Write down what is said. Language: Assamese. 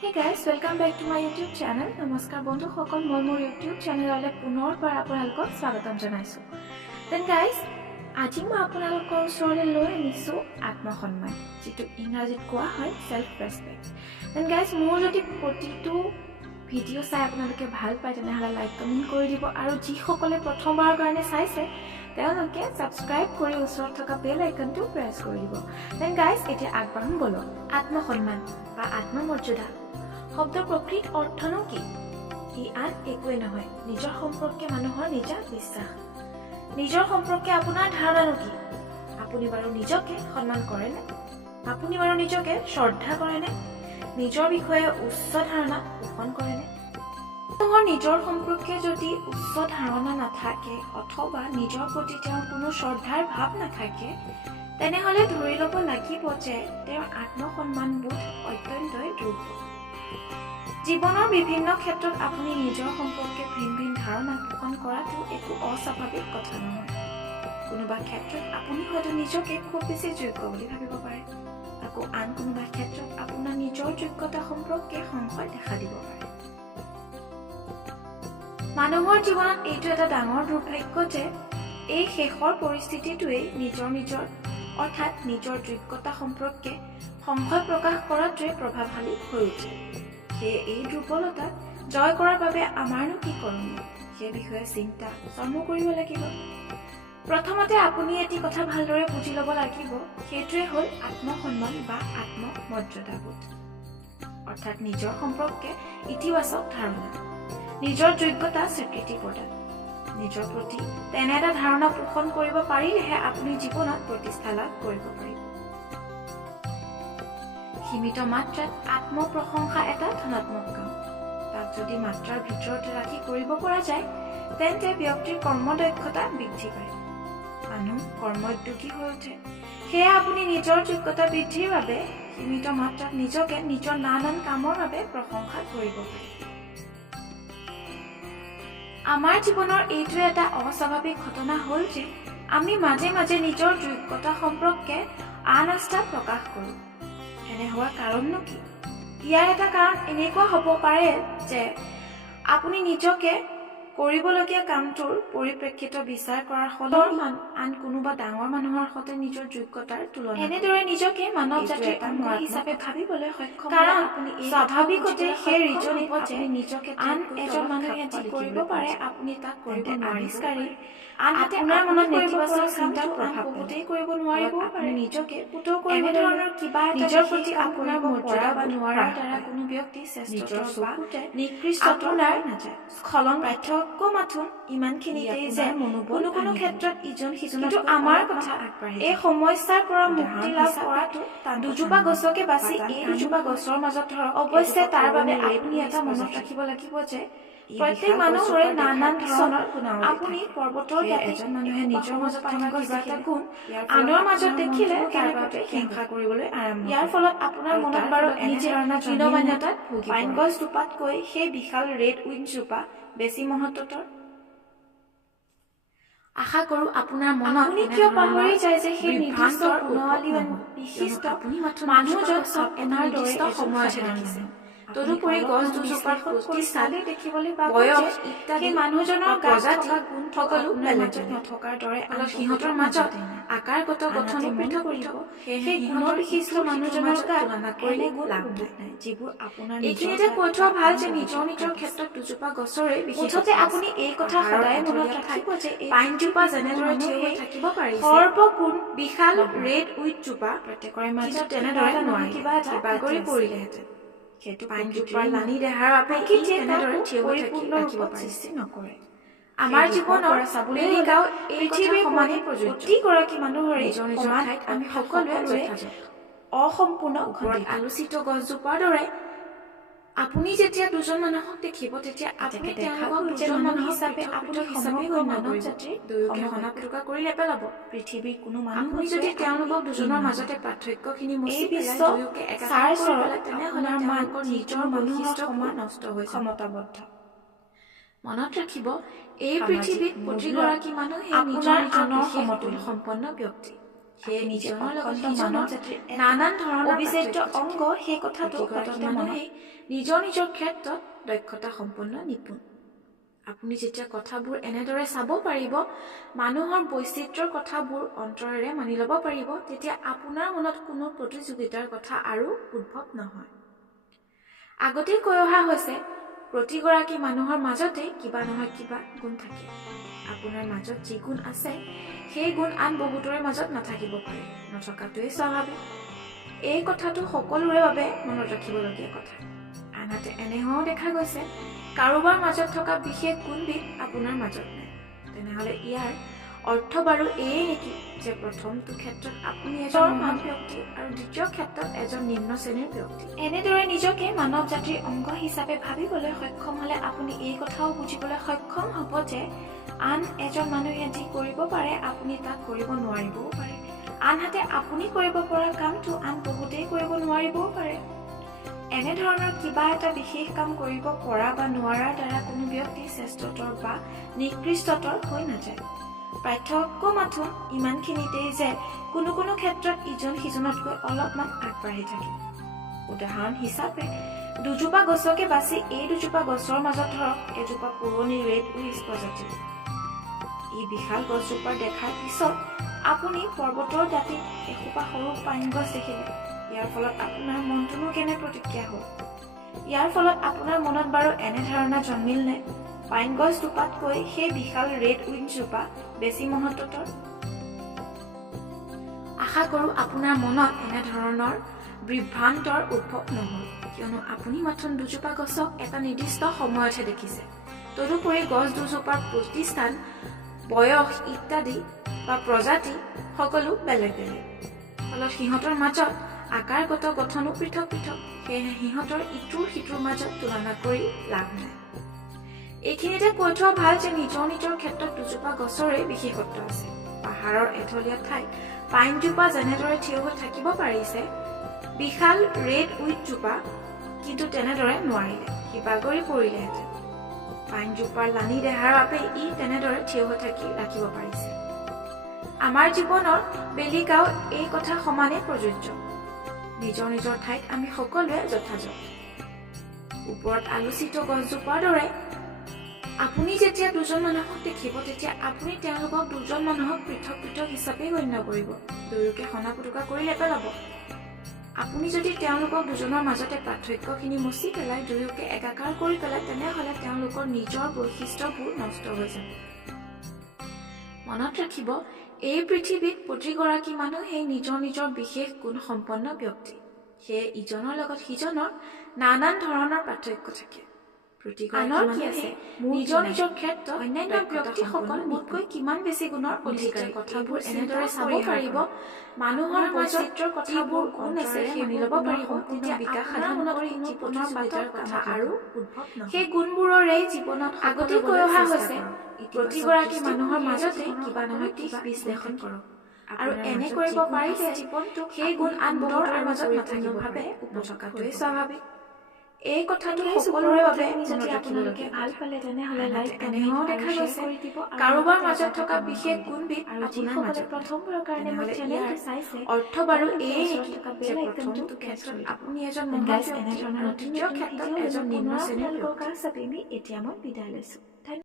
Hey guys, welcome back to my YouTube channel. Namaskar bondhu সকল মই মোৰ YouTube চেনেললৈ পুনৰবাৰ আপোনালোকক স্বাগতম জনাইছো। Then guys, আজি মই আপোনালোকৰ ওচৰলৈ লৈ আনিছো আত্মসন্মান, যেটো ইংৰাজীত কোৱা হয় self respect. Then guys, মোৰ যদি প্ৰতিটো ভিডিও চাই আপোনালোকে ভাল পায় তেনেহলে লাইক কমেন্ট কৰি দিব আৰু যি সকলে প্ৰথমবাৰৰ কাৰণে চাইছে তেওঁলোকে সাবস্ক্ৰাইব কৰি ওচৰত থকা বেল আইকনটো প্ৰেছ কৰি দিব। Then guys, এতিয়া আগবাঢ়ো বলক। আত্মসন্মান বা আত্মমৰ্যাদা শব্দৰ প্ৰকৃত অৰ্থনো কি? ই আন একোৱে নহয়, নিজৰ সম্পৰ্কে মানুহৰ নিজা বিশ্বাস। নিজৰ সম্পৰ্কে আপোনাৰ ধাৰণানো কি? আপুনি বাৰু নিজকে সন্মান কৰেনে? আপুনি বাৰু নিজকে শ্ৰদ্ধা কৰেনে? নিজৰ বিষয়ে উচ্চ ধাৰণা পোষণ কৰেনে? মানুহৰ নিজৰ সম্পৰ্কে যদি উচ্চ ধাৰণা নাথাকে অথবা নিজৰ প্ৰতি তেওঁৰ কোনো শ্ৰদ্ধাৰ ভাৱ নাথাকে তেনেহলে ধৰি ল'ব লাগিব যে তেওঁৰ আত্মসন্মানবোধ অত্যন্তই দুৰ্বল। জীৱনৰ বিভিন্ন ক্ষেত্ৰত আপুনি নিজৰ সম্পৰ্কে ভিন ভিন ধাৰণা পোষণ কৰাটো একো অস্বাভাৱিক কথা নহয়। কোনোবা ক্ষেত্ৰত আপুনি হয়তো নিজকে খুব বেছি যোগ্য বুলি ভাবিব পাৰে, আকৌ আন কোনোবা ক্ষেত্ৰত আপোনাৰ নিজৰ যোগ্যতা সম্পৰ্কে সংশয় দেখা দিব পাৰে। মানুহৰ জীৱনত এইটো এটা ডাঙৰ দুৰ্ভাগ্য যে এই শেষৰ পৰিস্থিতিটোৱেই নিজৰ অৰ্থাৎ নিজৰ যোগ্যতা সম্পৰ্কে সংশয় প্ৰকাশ কৰাটোৱে প্ৰভাৱশালী হৈ উঠে। সেয়ে এই দুৰ্বলতাক জয় কৰাৰ বাবে আমাৰনো কি কৰণীয় সেই বিষয়ে চিন্তা চৰ্ম কৰিব লাগিব। প্ৰথমতে আপুনি এটি কথা ভালদৰে বুজি ল'ব লাগিব, সেইটোৱে হ'ল আত্মসন্মান বা আত্মমৰ্যাদাবোধ, অৰ্থাৎ নিজৰ সম্পৰ্কে ইতিবাচক ধাৰণা, নিজৰ যোগ্যতা স্বীকৃতি প্ৰদান। নিজৰ প্ৰতি তেনে এটা ধাৰণা পোষণ কৰিব পাৰিলেহে আপুনি জীৱনত প্ৰতিষ্ঠা লাভ কৰিব পাৰিব। সীমিত মাত্ৰাত আত্মপ্ৰশংসা এটা ধনাত্মক কাম। তাক যদি মাত্ৰাৰ ভিতৰতে ৰাখি কৰিব পৰা যায় তেন্তে ব্যক্তিৰ কৰ্মদক্ষতা বৃদ্ধি পায়, মানুহ কৰ্মোদ্যোগী হৈ উঠে। সেয়ে আপুনি নিজৰ যোগ্যতা বৃদ্ধিৰ বাবে সীমিত মাত্ৰাত নিজকে নিজৰ নানান কামৰ বাবে প্ৰশংসা কৰিব পাৰে। আমাৰ জীৱনৰ এইটো এটা অস্বাভাৱিক ঘটনা হ'ল যে আমি মাজে মাজে নিজৰ যোগ্যতা সম্পৰ্কে আস্থা প্ৰকাশ কৰোঁ। এনে হোৱাৰ কাৰণনো কি? ইয়াৰ এটা কাৰণ এনেকুৱা হ'ব পাৰে যে আপুনি নিজকে কৰিবলগীয়া কামটোৰ পৰিপ্ৰেক্ষিত বিচাৰ কৰাৰ সলনি আন কোনোবা ডাঙৰ মানুহৰ সৈতে নিজৰ যোগ্যতাৰ তুলনা এনেদৰে নিজকে মানৱ জাতিৰ অংগ হিচাপে ভাবিবলৈ সক্ষম, কাৰণ আপুনি স্বাভাৱিকতে সেই ৰিজনিত আপুনি নিজকে আন এজন মানুহে যি কৰিব পাৰে আপুনি তাক কৰিব নোৱাৰিবই। আনহাতে আপোনাৰ মনত নেতিবাচক চিন্তাৰ প্ৰভাৱ বহুতেই কৰিব নোৱাৰিব পাৰে। নিজকে পুতৌ কৰিব ধৰণৰ কিবা নিজৰ প্ৰতি আপোনাৰ মৰ্যাদা বা নোৱাৰাৰ দ্বাৰা কোনো ব্যক্তি শ্ৰেষ্ঠতৰ বা নিকৃষ্টতৰ নাযায়। স্খলন পাৰ্থক্য মাথোন ইমানখিনিতেই যে কোনো ক্ষেত্ৰত ইজন সিজনতো আমাৰ কথা এই সমস্যাৰ পৰা মুক্তি লাভ কৰাটো দুজোপা গছকে বাছি এই দুজোপা গছৰ মাজত ধৰক। অৱশ্যে তাৰ বাবে আপুনি এটা মনত ৰাখিব লাগিব যে প্ৰত্যেক মানুহৰে নানান ধৰণৰ গুণ। আপুনি পৰ্বতৰ এজন মানুহে নিজৰ মাজত থকা কিবা এটা গুণ আনৰ মাজত দেখিলে তাৰ বাবে হিংসা কৰিবলৈ আৰম্ভ। ইয়াৰ ফলত আপোনাৰ মনত বাৰু নিজে হীনমান্যতাত পাইন গছ জোপাতকৈ সেই বিশাল ৰেড উইড জোপা বেছি মহত্বৰ। আশা কৰো আপোনাৰ মনত আপুনি কিয় পাহৰি যায় যে সেই নিৰ্দিষ্ট গুণাৱলী বিশিষ্ট মানুহজন চব এনাৰ নিৰ্দিষ্ট সময়তহে দেখিছে। তদুপৰি গছ দুজোপাৰ প্ৰতি চালে দেখিবলৈ পাব বয়স ইত্যাদি মানুহজনৰ গাত থকা গুণ সকলো বেলেগ নথকাৰ দৰে অলপ সিহঁতৰ মাজত আকাৰগত গঠনো পৃথক পৃথক। সেই গুণৰ বিশিষ্ট মানুহজনৰ গাত তুলনা কৰি লাভ নাই, যিবোৰ আপোনাৰ এইখিনিতে কৈ থোৱা ভাল যে নিজৰ ক্ষেত্ৰত দুজোপা গছৰে মুঠতে আপুনি এই কথা সদায় মনত ৰাখিব যে পাইনজোপা যেনেদৰে থিয় হৈ থাকিব পাৰিছে সৰ্বগুণ বিশাল ৰেড উইড জোপা প্ৰত্যেকৰে মাজত তেনেদৰে নোৱাৰি কিবা বাগৰি পৰিলেহেঁতেন। সেইটো পাইনজোপাৰ লানি দেহাৰ প্ৰকৃতিয়ে তেনেদৰে থিয় হৈ ৰাখিব সৃষ্টি নকৰে। আমাৰ জীৱনৰ চাবলৈগাও পৃথিৱীৰ সমানে প্ৰতিগৰাকী মানুহৰে নিজৰ ঠাইত আমি সকলোৱে অসম্পূৰ্ণ ওপৰত আলোচিত গছজোপাৰ দৰে। আপুনি যেতিয়া দুজন মানুহক দেখিব তেতিয়া আপুনি তেওঁলোকক দুজন মানুহ হিচাপে আপুনি সমগ্ৰ মানৱ জাতিৰ দুয়োকে সনাপটোকা কৰি নেপেলাব। পৃথিৱীৰ কোনো মানুহ যদি তেওঁলোকক দুজনৰ মাজতে পাৰ্থক্যখিনি মুচি পেলাই দুয়োকে একাকাৰ কৰে তেনেহলে তেওঁলোকৰ নিজৰ বৈশিষ্ট্য সমান নষ্ট হৈ সমতাবদ্ধ। মনত ৰাখিব এই পৃথিৱীত প্ৰতিগৰাকী মানুহে আপোনাৰ আনৰ সমতুল্য সম্পন্ন ব্যক্তি। সেই ইজনৰ লগত সিজনৰ নানান ধৰণৰ অবিচ্ছেদ্য অংগ সেই কথাটো মানুহে নিজৰ নিজৰ ক্ষেত্ৰত দক্ষতা সম্পন্ন নিপুণ আপুনি যেতিয়া কথাবোৰ এনেদৰে চাব পাৰিব মানুহৰ বৈচিত্ৰ্যৰ কথাবোৰ অন্তৰেৰে মানি ল'ব পাৰিব তেতিয়া আপোনাৰ মনত কোনো প্ৰতিযোগিতাৰ কথা আৰু উদ্ভৱ নহয় আগতে কৈ অহা হৈছে প্ৰতিগৰাকী মানুহৰ মাজতে কিবা নহয় কিবা গুণ থাকে আপোনাৰ মাজত যি গুণ আছে সেই গুণ আন বহুতৰে মাজত নাথাকিব পাৰে নথকাটোৱে স্বাভাৱিক এই কথাটো সকলোৰে বাবে মনত ৰাখিবলগীয়া কথা আনহাতে এনেও দেখা গৈছে কাৰোবাৰ মাজত থকা বিশেষ গুণবিধ আপোনাৰ মাজত নাই তেনেহলে ইয়াৰ অৰ্থ বাৰু এই নেকি যে প্ৰথমটো ক্ষেত্ৰত আপুনি এজন মহান ব্যক্তি আৰু দ্বিতীয় ক্ষেত্ৰত এজন নিম্ন শ্ৰেণীৰ ব্যক্তি এনেদৰে নিজকে মানৱ জাতিৰ অংগ হিচাপে ভাবিবলৈ সক্ষম হলে আপুনি এই কথাও বুজিবলৈ সক্ষম হ'ব যে আন এজন মানুহে যি কৰিব পাৰে আপুনি তাক কৰিব নোৱাৰিবও পাৰে আনহাতে আপুনি কৰিব পৰা কামটো আন বহুতেই কৰিব নোৱাৰিবও পাৰে এনেধৰণৰ কিবা এটা বিশেষ কাম কৰিব পৰা বা নোৱাৰাৰ দ্বাৰা কোনো ব্যক্তি শ্ৰেষ্ঠতৰ বা নিকৃষ্টতৰ হৈ নাযায় পাৰ্থক্য মাথোন ইমানখিনিতেই যে কোনো কোনো ক্ষেত্ৰত ইজন সিজনতকৈ অলপমান আগবাঢ়ি থাকে উদাহৰণ হিচাপে দুজোপা গছকে বাছি এই দুজোপা গছৰ মাজত ধৰক এজোপা পুৰণি ৰেড উইচ প্ৰজাতি এই বিশাল গছজোপাৰ দেখাৰ পিছত আপুনি পৰ্বতৰ দাঁতিত এসোপা সৰু পাইন গছ দেখিলে ইয়াৰ ফলত আপোনাৰ মনটোনো কেনে প্ৰতিক্ৰিয়া হ'ল ইয়াৰ ফলত আপোনাৰ মনত বাৰু এনে ধাৰণা জন্মিল নে পাইন গছ দুপাতকৈ সেই বিশাল ৰেড উইন জোপা বেছি মহত্বৰ আশা কৰো আপোনাৰ মনত এনে ধৰণৰ বিভ্ৰান্তৰ উদ্ভৱ নহল কিয়নো আপুনি মাত্ৰ দুজোপা গছক এটা নিৰ্দিষ্ট সময়তহে দেখিছে তদুপৰি গছ দুজোপাৰ প্ৰতিষ্ঠান বয়স ইত্যাদি বা প্ৰজাতি সকলো বেলেগ বেলেগ ফলত সিহঁতৰ মাজত আকাৰগত গঠনো পৃথক পৃথক সেয়েহে সিহঁতৰ ইটোৰ সিটোৰ মাজত তুলনা কৰি লাভ নাই এইখিনিতে কৈ থোৱা ভাল যে নিজৰ নিজৰ ক্ষেত্ৰত দুজোপা গছৰে বিশেষত্ব আছে পাহাৰৰ এঢলীয়া ঠাইত পাইনজোপা যেনেদৰে থিয় হৈ থাকিব পাৰিছে বিশাল ৰেড উইড জোপা কিন্তু তেনেদৰে নোৱাৰিলে সি বাগৰি পৰিলেহেঁতেন পাইনজোপাৰ লানি দেহাৰ বাবে ই তেনেদৰে থিয় হৈ থাকি ৰাখিব পাৰিছে আমাৰ জীৱনৰ বেলিকাও এই কথা সমানেই প্ৰযোজ্য নিজৰ নিজৰ ঠাইত আমি সকলোৱে যথাযথ ওপৰত আলোচিত গছজোপাৰ দৰে আপুনি যেতিয়া দুজন মানুহক দেখিব তেতিয়া আপুনি তেওঁলোকক দুজন মানুহক পৃথক পৃথক হিচাপে গণ্য কৰিব দুয়োকে সনা পুতুকা কৰি নেপেলাব আপুনি যদি তেওঁলোকক দুজনৰ মাজতে পাৰ্থক্যখিনি মুচি পেলাই দুয়োকে একাকাৰ কৰি পেলাই তেনেহলে তেওঁলোকৰ নিজৰ বৈশিষ্ট্যবোৰ নষ্ট হৈ যাব মনত ৰাখিব এই পৃথিৱীত প্ৰতিগৰাকী মানুহেই নিজৰ নিজৰ বিশেষ গুণ সম্পন্ন ব্যক্তি সেয়ে ইজনৰ লগত সিজনৰ নানান ধৰণৰ পাৰ্থক্য থাকে নিজৰ নিজৰ ক্ষেত্ৰত অন্যান্য ব্যক্তিসকল মোতকৈ কিমান বেছি গুণৰ অধিকাৰী কথাবোৰ এনেদৰে চাব পাৰিব মানুহৰ বৈচিত্ৰ্যৰ কথাবোৰ গুণ আছে সেই মানি ল'ব পাৰিব তেতিয়া বিকাশ সাধন কৰি জীৱনৰ বাটৰ কথা আৰু উদ্ভৱ নহয় সেই গুণবোৰৰে জীৱনত আগতে কৈ অহা হৈছে প্ৰতিগৰাকী মানুহৰ মাজতে কিবা নহয় কিবা বিশ্লেষণ কৰক আৰু এনে কৰিব পাৰিলে জীৱনটোক সেই গুণ আন বহুতৰ মাজত নাথাকিব ভাৱে নথকাটোৱেই স্বাভাৱিক এই কথাটো সকলোৰে বাবে যদি আপোনালোকে ভাল পালে তেনেহলে লাইক এনেও দেখা গৈছে কাৰোবাৰ মাজত থকা বিশেষ গুণবিধ আপোনাৰ মাজত প্ৰথমবাৰৰ কাৰণে মোৰ চেনেলটো চাইছে অৰ্থ বাৰু এই যে প্ৰথমটো ক্ষেত্ৰত আপুনি এজন মহান ব্যক্তি আৰু দ্বিতীয় ক্ষেত্ৰত এজন নিম্ন শ্ৰেণীৰ লোক হিচাপে এতিয়া মই বিদায় লৈছো